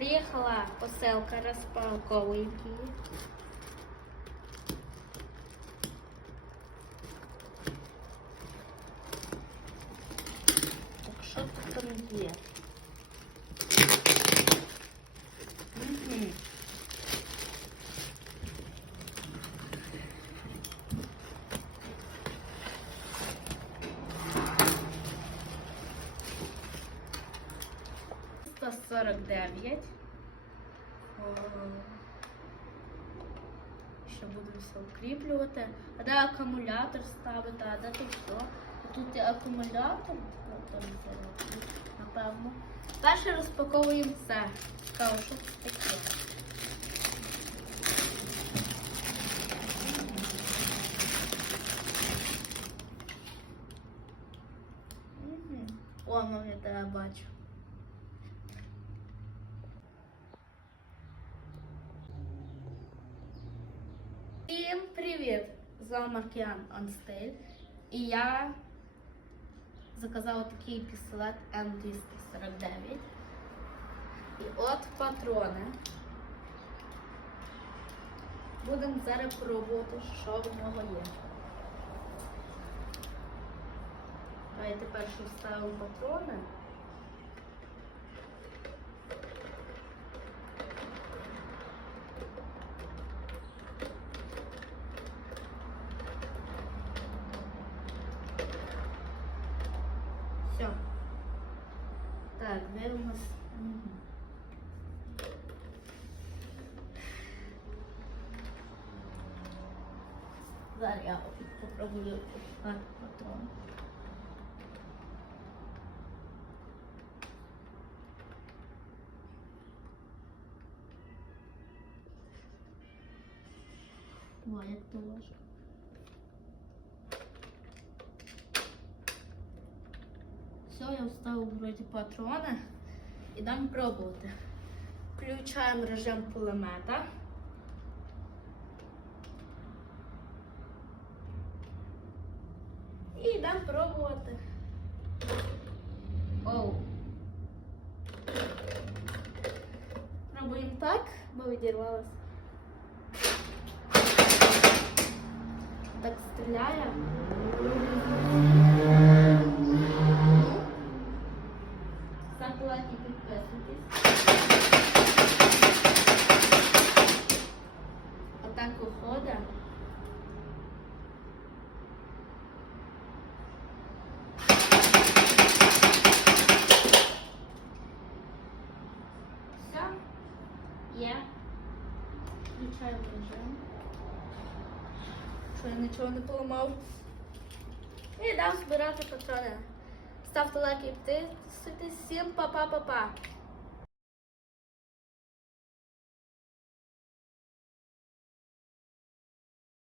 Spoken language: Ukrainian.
Приїхала посылка, її. Так что тут там є? 49. Ще буду все укріплювати. А де акумулятор ставити, а де тут. все. Тут є акумулятор, напевно. Перше розпаковуємо це. каушок. що. О, ну я тебе бачу. Всім привіт! З вами Маркіан Онстейль. І я заказала такий пістолет М249. І от патрони. Будемо зараз пробувати, що в нього є. Давайте першу вставимо патрони. ó. Tá vendo? Umas... Uhum. Varial, ficou pra mulher. Patrão. Tô. Все, я вставив вроді патрони і дам пробувати. Включаємо режим кулемета. І йдемо пробувати. Оу. Пробуємо так, бо відірвалося. Так стріляє. Ставте лайк і підписуйтесь. Отак виходить. Все. Є. Включаємо режим. Що я нічого не поламав. І дам збирати патрони. Ставте лайки і підписуйтесь. Всім па-па-па-па.